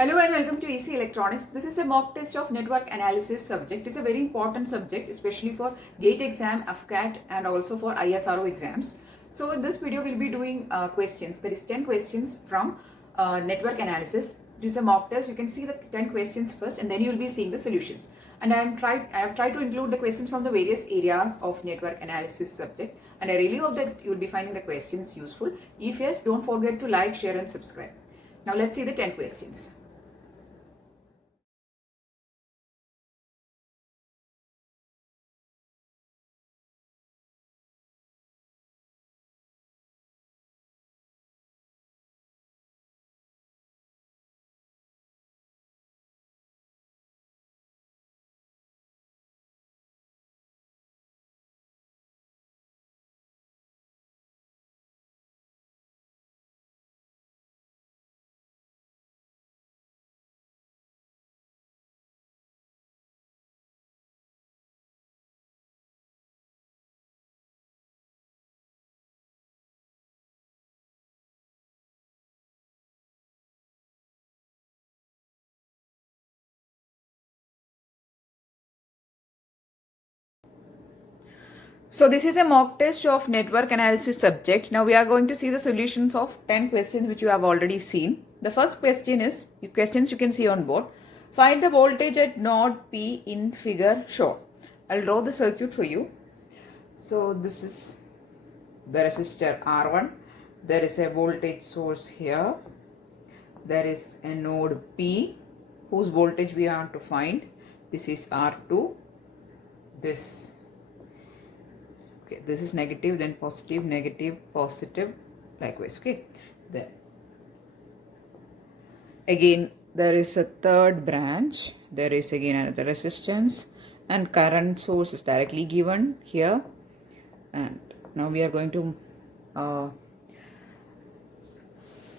Hello and welcome to ESE Electronics. This is a mock test of network analysis subject. It's a very important subject, especially for GATE exam, AFCAT and also for ISRO exams. So in this video, we'll be doing questions. There is 10 questions from network analysis. It is a mock test. You can see the 10 questions first and then you'll be seeing the solutions. And I have tried to include the questions from the various areas of network analysis subject. And I really hope that you'll be finding the questions useful. If yes, don't forget to like, share and subscribe. Now let's see the 10 questions. So this is a mock test of network analysis subject. Now we are going to see the solutions of 10 questions which you have already seen. The first question is, questions you can see on board. Find the voltage at node P in figure shown. I'll draw the circuit for you. So this is the resistor R1. There is a voltage source here. There is a node P whose voltage we have to find. This is R2. This is negative, then positive, negative, positive, likewise. Okay, there. Again, there is a third branch. There is again another resistance, and current source is directly given here. And now we are going to.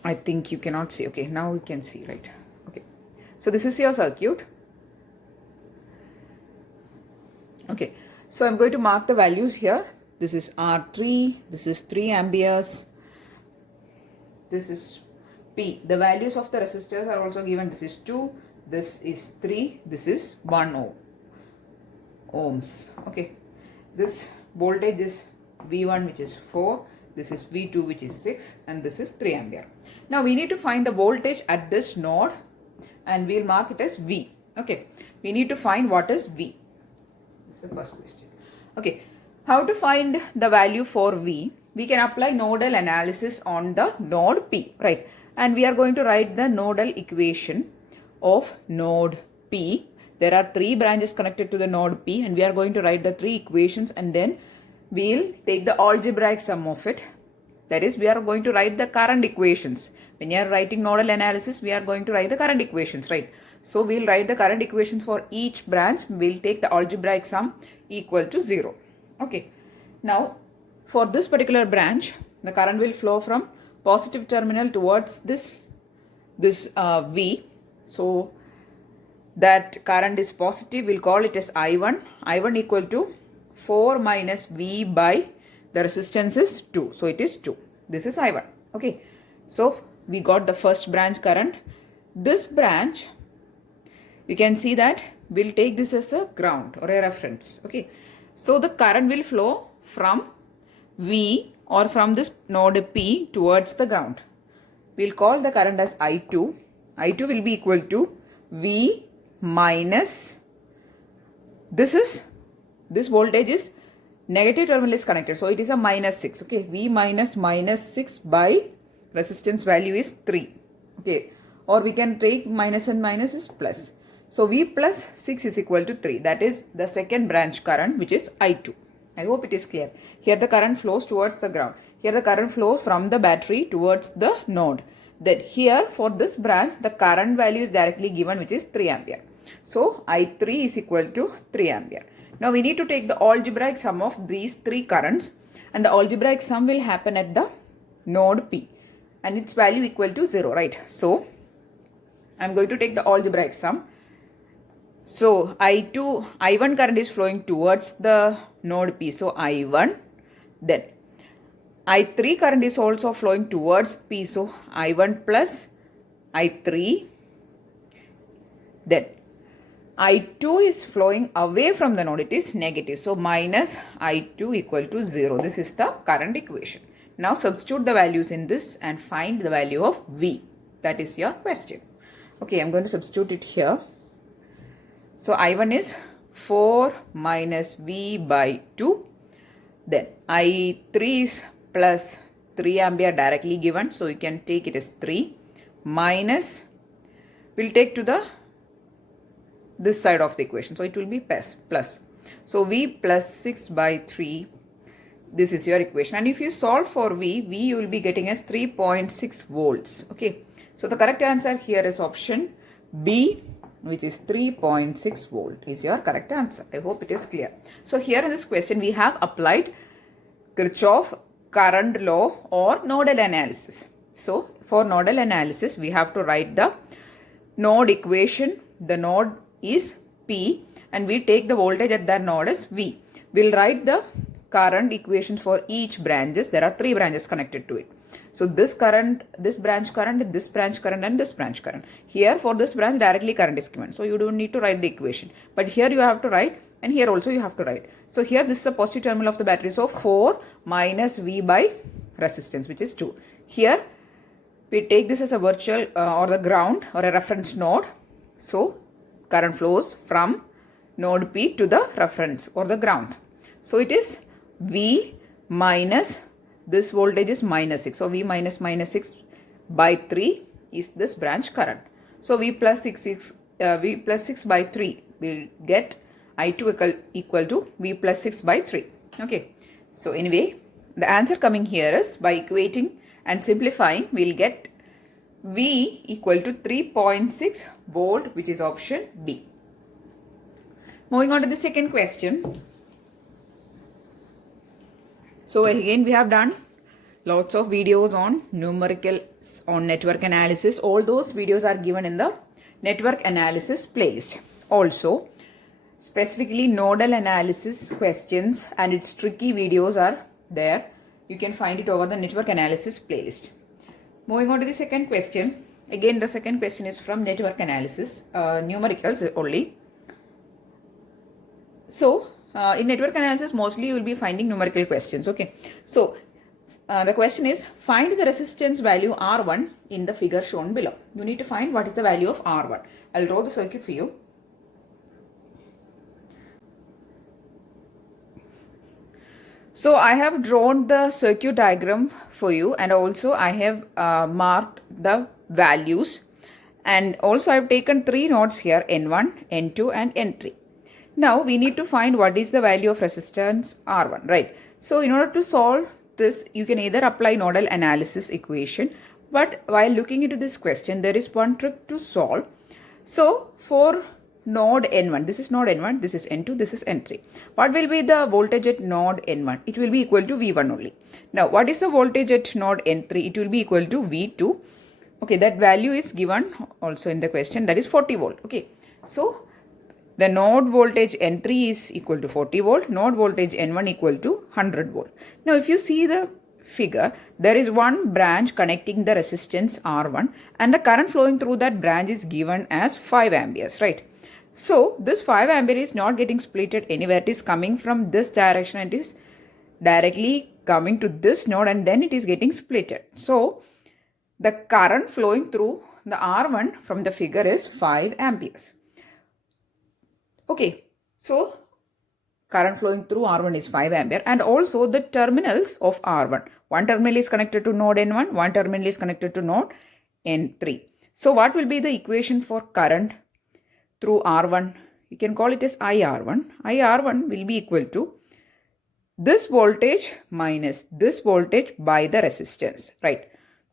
I think you cannot see. Okay, now we can see, right? Okay, so this is your circuit. Okay, so I'm going to mark the values here. This is R3, this is 3 amperes, this is P. The values of the resistors are also given. This is 2, this is 3, this is 1 ohms. Okay, this voltage is V1 which is 4, this is V2 which is 6 and this is 3 ampere. Now we need to find the voltage at this node and we'll mark it as V. Okay, we need to find what is V. This is the first question. Okay. How to find the value for V? We can apply nodal analysis on the node P, right? And we are going to write the nodal equation of node P. There are 3 branches connected to the node P and we are going to write the 3 equations and then we'll take the algebraic sum of it. That is, we are going to write the current equations. When you are writing nodal analysis, we are going to write the current equations, right? So we'll write the current equations for each branch. We'll take the algebraic sum equal to 0. Okay, now for this particular branch, the current will flow from positive terminal towards this V. So that current is positive. We'll call it as I1. I1 equal to 4 minus V by the resistance is 2. So it is 2. This is I1. Okay, so we got the first branch current. This branch, you can see that we'll take this as a ground or a reference. Okay. So the current will flow from V or from this node P towards the ground. We'll call the current as I2. I2 will be equal to V minus, this voltage is negative terminal is connected. So it is a minus 6. Okay, V minus 6 by resistance value is 3. Okay, or we can take minus and minus is plus. So V plus 6 is equal to 3. That is the second branch current which is I2. I hope it is clear. Here the current flows towards the ground. Here the current flows from the battery towards the node. Then here for this branch the current value is directly given which is 3 ampere. So I3 is equal to 3 ampere. Now we need to take the algebraic sum of these 3 currents and the algebraic sum will happen at the node P and its value equal to 0, right? So I am going to take the algebraic sum. So I1 current is flowing towards the node P. So I1, then I3 current is also flowing towards P. So I1 plus I3 Then I2 is flowing away from the node, it is negative. So minus I2 equal to 0. This is the current equation. Now substitute the values in this and find the value of V. That is your question. Okay, I'm going to substitute it here. So I1 is 4 minus V by 2. Then I3 is plus 3 ampere directly given. So you can take it as 3 minus, we'll take to the this side of the equation. So it will be plus. So V plus 6 by 3. This is your equation. And if you solve for V you will be getting as 3.6 volts. Okay. So the correct answer here is option B, which is 3.6 volt is your correct answer. I hope it is clear. So here in this question we have applied Kirchhoff current law or nodal analysis. So for nodal analysis we have to write the node equation. The node is P and we take the voltage at that node as V. We'll write the current equations for each branches. There are 3 branches connected to it. So this current, this branch current, this branch current and this branch current. Here for this branch directly current is given. So you don't need to write the equation. But here you have to write and here also you have to write. So here this is a positive terminal of the battery. So 4 minus V by resistance, which is 2. Here we take this as a virtual or the ground or a reference node. So current flows from node P to the reference or the ground. So it is V minus, this voltage is minus 6. So V minus 6 by 3 is this branch current. So V plus 6 by 3 will get I2 equal to V plus 6 by 3. Okay. So anyway, the answer coming here is by equating and simplifying, we'll get V equal to 3.6 volt, which is option B. Moving on to the second question. So again we have done lots of videos on numericals, on network analysis. All those videos are given in the network analysis playlist. Also, specifically nodal analysis questions and its tricky videos are there. You can find it over the network analysis playlist. Moving on to the second question. Again, the second question is from network analysis, numericals only. So, in network analysis, mostly you will be finding numerical questions. Okay. So, the question is, find the resistance value R1 in the figure shown below. You need to find what is the value of R1. I'll draw the circuit for you. So I have drawn the circuit diagram for you and also I have marked the values and also I have taken 3 nodes here, N1, N2 and N3. Now we need to find what is the value of resistance R1, right? So in order to solve this, you can either apply nodal analysis equation, but while looking into this question, there is one trick to solve. So for node N1, this is node N1, this is N2, this is N3. What will be the voltage at node N1? It will be equal to V1 only. Now, what is the voltage at node N3? It will be equal to V2. Okay, that value is given also in the question, that is 40 volt. Okay, so the node voltage N3 is equal to 40 volt, node voltage N1 equal to 100 volt. Now, if you see the figure, there is one branch connecting the resistance R1 and the current flowing through that branch is given as 5 amperes, right? So, this 5 ampere is not getting splitted anywhere. It is coming from this direction and it is directly coming to this node and then it is getting splitted. So, the current flowing through the R1 from the figure is 5 amperes. Okay, so current flowing through R1 is 5 ampere and also the terminals of R1. One terminal is connected to node N1, one terminal is connected to node N3. So, what will be the equation for current through R1? You can call it as IR1. IR1 will be equal to this voltage minus this voltage by the resistance, right?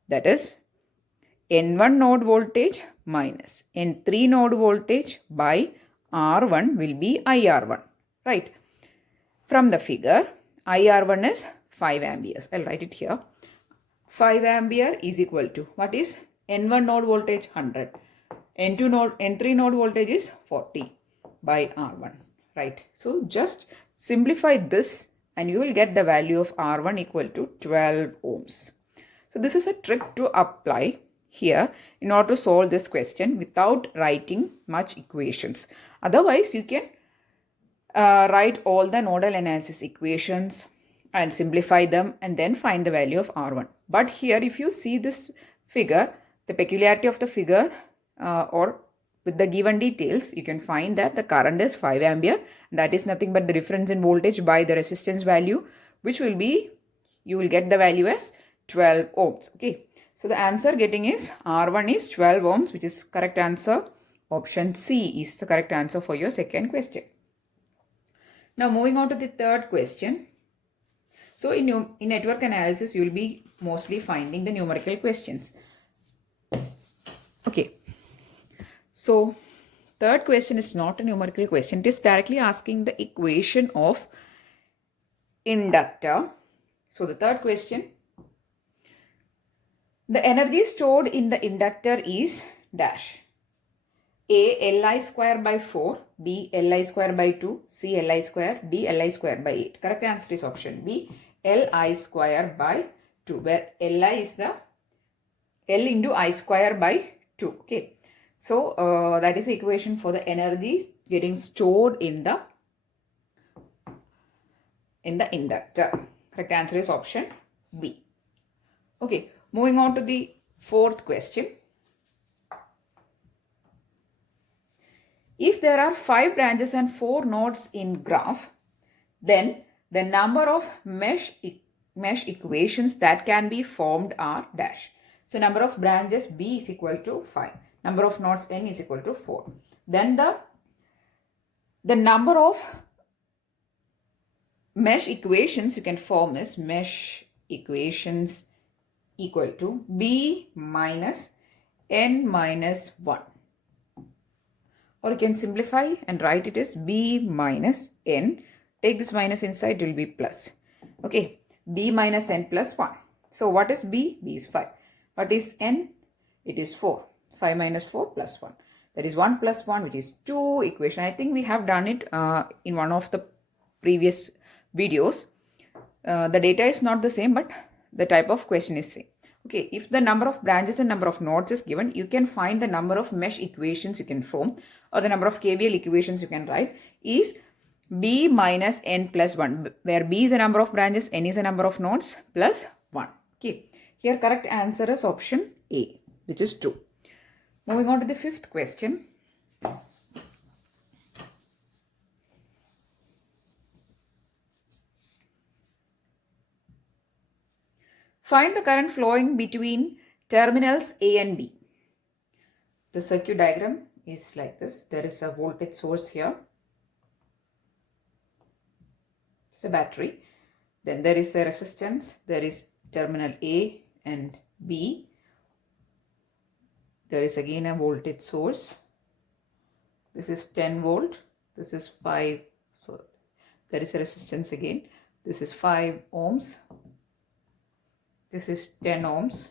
That is N1 node voltage minus N3 node voltage by R1 will be IR1, right? From the figure, IR1 is 5 amperes. I'll write it here. 5 ampere is equal to, what is N1 node voltage? 100. N3 node voltage is 40 by R1, right? So just simplify this and you will get the value of R1 equal to 12 ohms. So this is a trick to apply here in order to solve this question without writing much equations. Otherwise, you can write all the nodal analysis equations and simplify them and then find the value of R1. But here, if you see this figure, the peculiarity of the figure or with the given details, you can find that the current is 5 ampere. That is nothing but the difference in voltage by the resistance value, which will be, you will get the value as 12 ohms. Okay. So the answer getting is R1 is 12 ohms, which is correct answer. Option C is the correct answer for your second question. Now moving on to the third question. So in network analysis, you will be mostly finding the numerical questions. Okay. So third question is not a numerical question. It is directly asking the equation of inductor. So the third question, the energy stored in the inductor is dash. A, Li square by 4, B, Li square by 2, C, Li square, D, Li square by 8. Correct answer is option B, Li square by 2, where Li is the L into I square by 2. Okay. So that is the equation for the energy getting stored in the inductor. Correct answer is option B. Okay. Moving on to the fourth question. If there are 5 branches and 4 nodes in graph, then the number of mesh equations that can be formed are dash. So number of branches B is equal to 5. Number of nodes N is equal to 4. Then the number of mesh equations you can form is mesh equations equal to B minus N minus 1. Or you can simplify and write it as B minus N. Take this minus inside, it will be plus. Okay, B minus N plus 1. So what is B? B is 5. What is N? It is 4. 5 minus 4 plus 1. That is 1 plus 1, which is 2 equation. I think we have done it in one of the previous videos. The data is not the same, but the type of question is same. Okay, if the number of branches and number of nodes is given, you can find the number of mesh equations you can form, or the number of KVL equations you can write is B minus N plus 1, where B is the number of branches, N is the number of nodes plus 1. Okay, here correct answer is option A, which is 2. Moving on to the fifth question. Find the current flowing between terminals A and B. The circuit diagram is like this. There is a voltage source here. It's a battery. Then there is a resistance. There is terminal A and B. There is again a voltage source. This is 10 volt. This is 5. So there is a resistance again. This is 5 ohms. This is 10 ohms.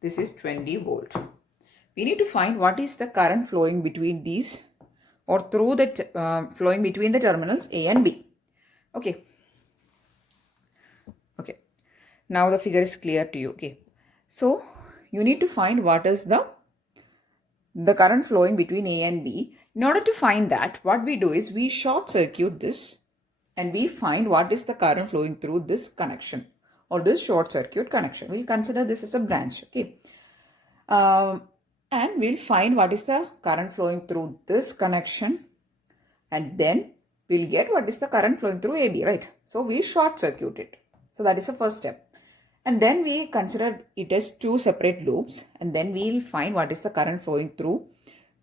This is 20 volt. We need to find what is the current flowing between these, or through the flowing between the terminals A and B. Okay. Okay. Now the figure is clear to you. Okay. So you need to find what is the current flowing between A and B. In order to find that, what we do is we short circuit this and we find what is the current flowing through this connection or this short circuit connection. We'll consider this as a branch. Okay. And we'll find what is the current flowing through this connection, and then we'll get what is the current flowing through AB, right? So we short circuit it. So that is the first step. And then we consider it as 2 separate loops, and then we'll find what is the current flowing through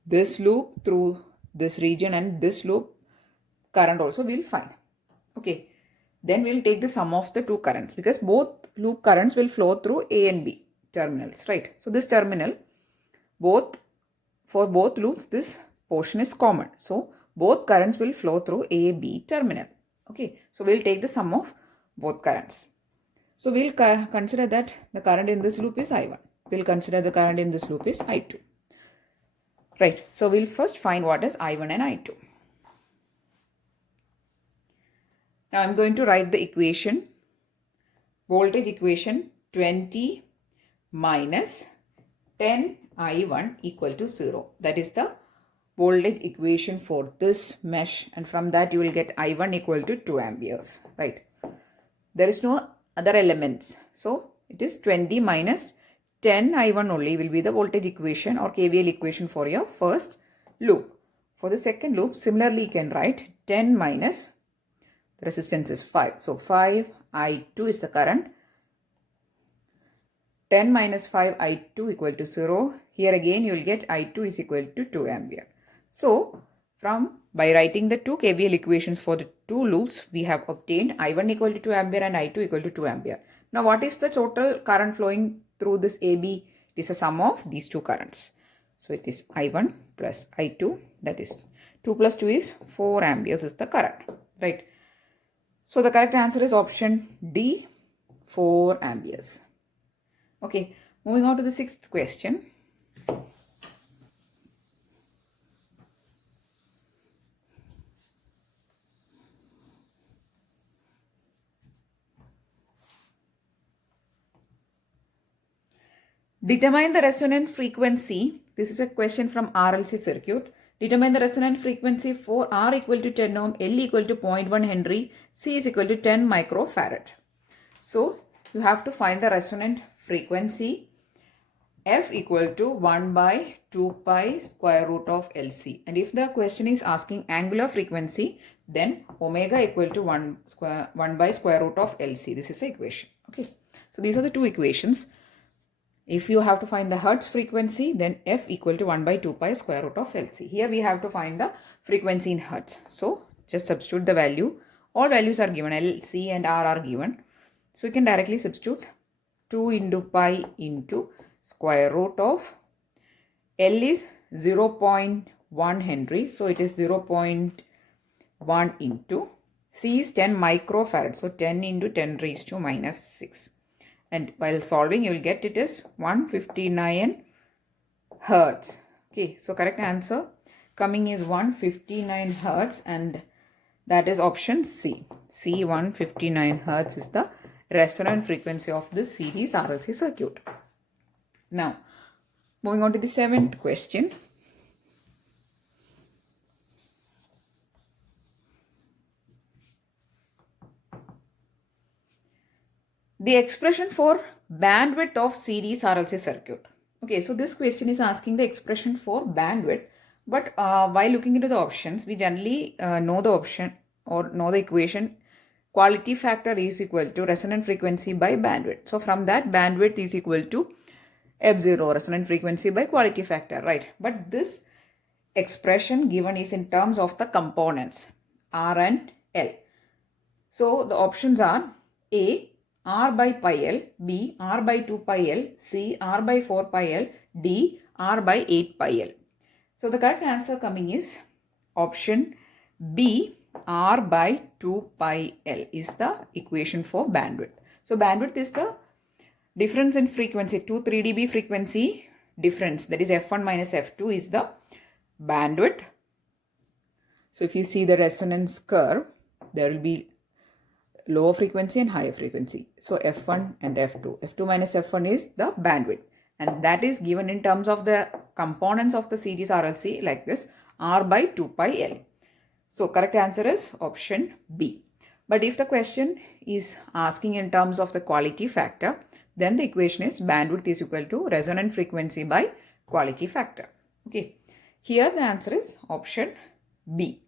this loop, through this region, and this loop current also we'll find. Okay. Then we'll take the sum of the 2 currents, because both loop currents will flow through A and B terminals, right? So this terminal, for both loops, this portion is common. So both currents will flow through A, B terminal. Okay. So we'll take the sum of both currents. So we'll consider that the current in this loop is I1. We'll consider the current in this loop is I2. Right. So we'll first find what is I1 and I2. Now I'm going to write the equation. Voltage equation 20 minus 10 I1 equal to 0. That is the voltage equation for this mesh, and from that you will get I1 equal to 2 amperes, right? There is no other elements. So it is 20 minus 10 I1 only will be the voltage equation or KVL equation for your first loop. For the second loop, similarly you can write 10 minus, the resistance is 5. So 5 I2 is the current. 10 minus 5 I2 equal to 0. Here again you will get I2 is equal to 2 ampere. So by writing the two KVL equations for the two loops, we have obtained I1 equal to 2 ampere and I2 equal to 2 ampere. Now what is the total current flowing through this AB? It is a sum of these two currents. So it is I1 plus I2, that is 2 plus 2 is 4 amperes is the current, right? So the correct answer is option D, 4 amperes. Okay, moving on to the sixth question. Determine the resonant frequency. This is a question from RLC circuit. Determine the resonant frequency for R equal to 10 ohm, L equal to 0.1 Henry, C is equal to 10 microfarad. So you have to find the resonant frequency. F equal to 1 by 2 pi square root of LC. And if the question is asking angular frequency, then omega equal to 1 by square root of LC. This is the equation. Okay. So these are the two equations. If you have to find the Hertz frequency, then F equal to 1 by 2 pi square root of LC. Here we have to find the frequency in Hertz. So just substitute the value. All values are given. L, C and R are given. So you can directly substitute 2 into pi into square root of L is 0.1 Henry. So it is 0.1 into C is 10 microfarad. So 10 into 10 raised to minus 6. And while solving, you will get it is 159 Hertz. Okay, so correct answer coming is 159 Hertz, and that is option C. C, 159 Hertz is the resonant frequency of this series RLC circuit. Now, moving on to the seventh question. The expression for bandwidth of series RLC circuit. Okay, so this question is asking the expression for bandwidth, but while looking into the options, we generally know the option or know the equation quality factor is equal to resonant frequency by bandwidth. So from that, bandwidth is equal to F0, resonant frequency by quality factor, right? But this expression given is in terms of the components R and L. So the options are A, R by pi L, B, R by 2 pi L, C, R by 4 pi L, D, R by 8 pi L. So the correct answer coming is option B, R by 2 pi L is the equation for bandwidth. So bandwidth is the difference in frequency, 3 dB frequency difference, that is F1 minus F2 is the bandwidth. So if you see the resonance curve, there will be lower frequency and higher frequency. So F1 and F2. F2 minus F1 is the bandwidth. And that is given in terms of the components of the series RLC like this, R by 2 pi L. So correct answer is option B. But if the question is asking in terms of the quality factor, then the equation is bandwidth is equal to resonant frequency by quality factor. Okay. Here the answer is option B.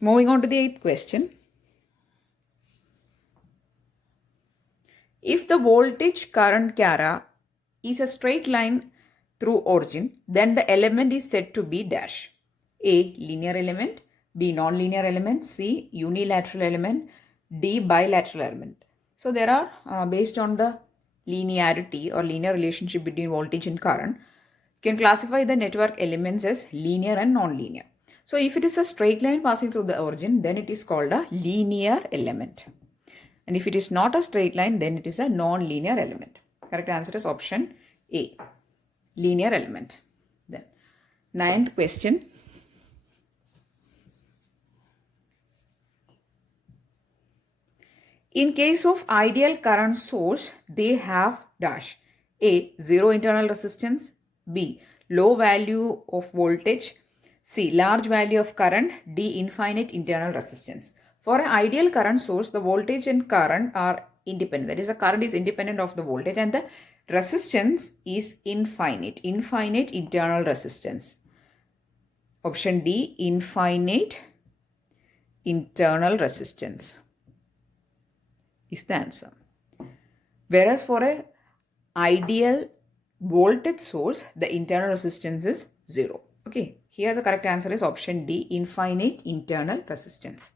Moving on to the eighth question. If the voltage current cara is a straight line through origin, then the element is said to be dash. A, linear element, B, non-linear element, C, unilateral element, D, bilateral element. So there are, based on the linearity or linear relationship between voltage and current, you can classify the network elements as linear and non-linear. So if it is a straight line passing through the origin, then it is called a linear element. And if it is not a straight line, then it is a non-linear element. Correct answer is option A, linear element. Then ninth question. In case of ideal current source, they have dash. A. Zero internal resistance. B. Low value of voltage. C. Large value of current. D. Infinite internal resistance. For an ideal current source, the voltage and current are independent. That is, the current is independent of the voltage and the resistance is infinite. Infinite internal resistance. Option D. Infinite internal resistance is the answer. Whereas for an ideal voltage source, the internal resistance is 0. Okay, here the correct answer is option D, infinite internal resistance.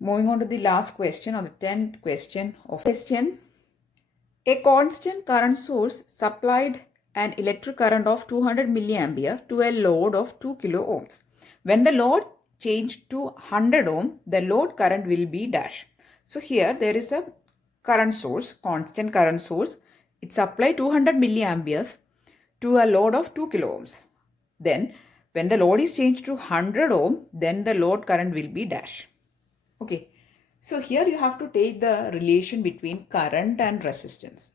Moving on to the last question, or the 10th question of question. A constant current source supplied an electric current of 200 milliampere to a load of 2 kilo ohms. When the load changed to 100 ohm, the load current will be dash. So here there is a current source, constant current source. It supplied 200 milliamperes to a load of 2 kilo ohms. Then when the load is changed to 100 ohm, then the load current will be dash. Okay. So here you have to take the relation between current and resistance.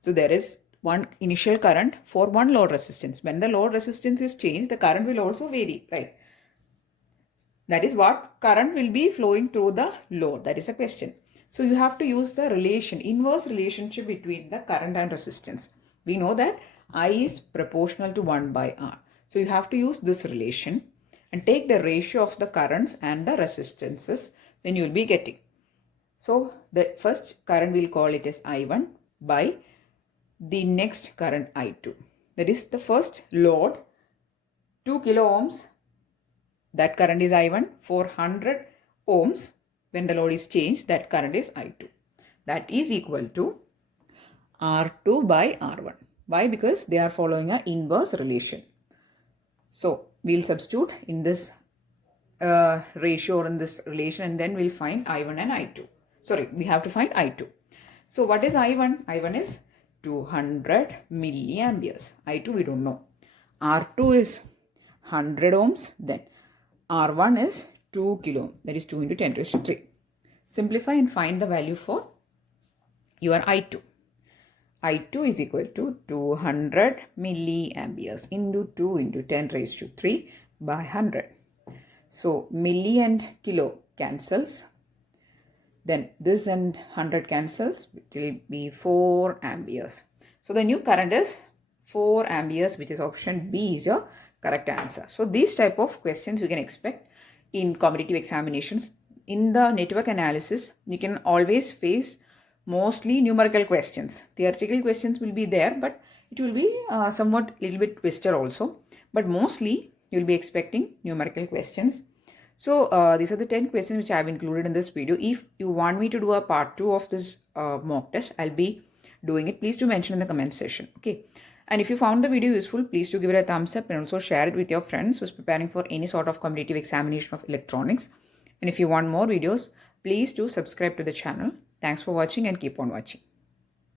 So there is one initial current for one load resistance. When the load resistance is changed, the current will also vary, right? That is what current will be flowing through the load. That is a question. So you have to use the relation, inverse relationship between the current and resistance. We know that I is proportional to 1 by R. So you have to use this relation and take the ratio of the currents and the resistances. Then you will be getting. So the first current we'll call it as I1 by the next current I2. That is the first load 2 kilo ohms. That current is I1. For 100 ohms, when the load is changed, that current is I2. That is equal to R2 by R1. Why? Because they are following an inverse relation. So we'll substitute in this ratio or in this relation, and then we'll find I1 and I2. Sorry, we have to find I2. So what is I1? I1 is 200 milliamperes. I2 we don't know. R2 is 100 ohms. Then R1 is 2 kilo. That is 2 into 10 raised to 3. Simplify and find the value for your I2. I2 is equal to 200 milliamperes into 2 into 10 raised to 3 by 100. So milli and kilo cancels. Then this and 100 cancels. It will be 4 amperes. So the new current is 4 amperes, which is option B is your correct answer. So these type of questions you can expect in competitive examinations. In the network analysis, you can always face mostly numerical questions. Theoretical questions will be there, but it will be somewhat little bit twisted also. But mostly you will be expecting numerical questions. So these are the 10 questions which I have included in this video. If you want me to do a part 2 of this mock test, I'll be doing it. Please do mention in the comment section. Okay. And if you found the video useful, please do give it a thumbs up and also share it with your friends who's preparing for any sort of competitive examination of electronics. And if you want more videos, please do subscribe to the channel. Thanks for watching and keep on watching.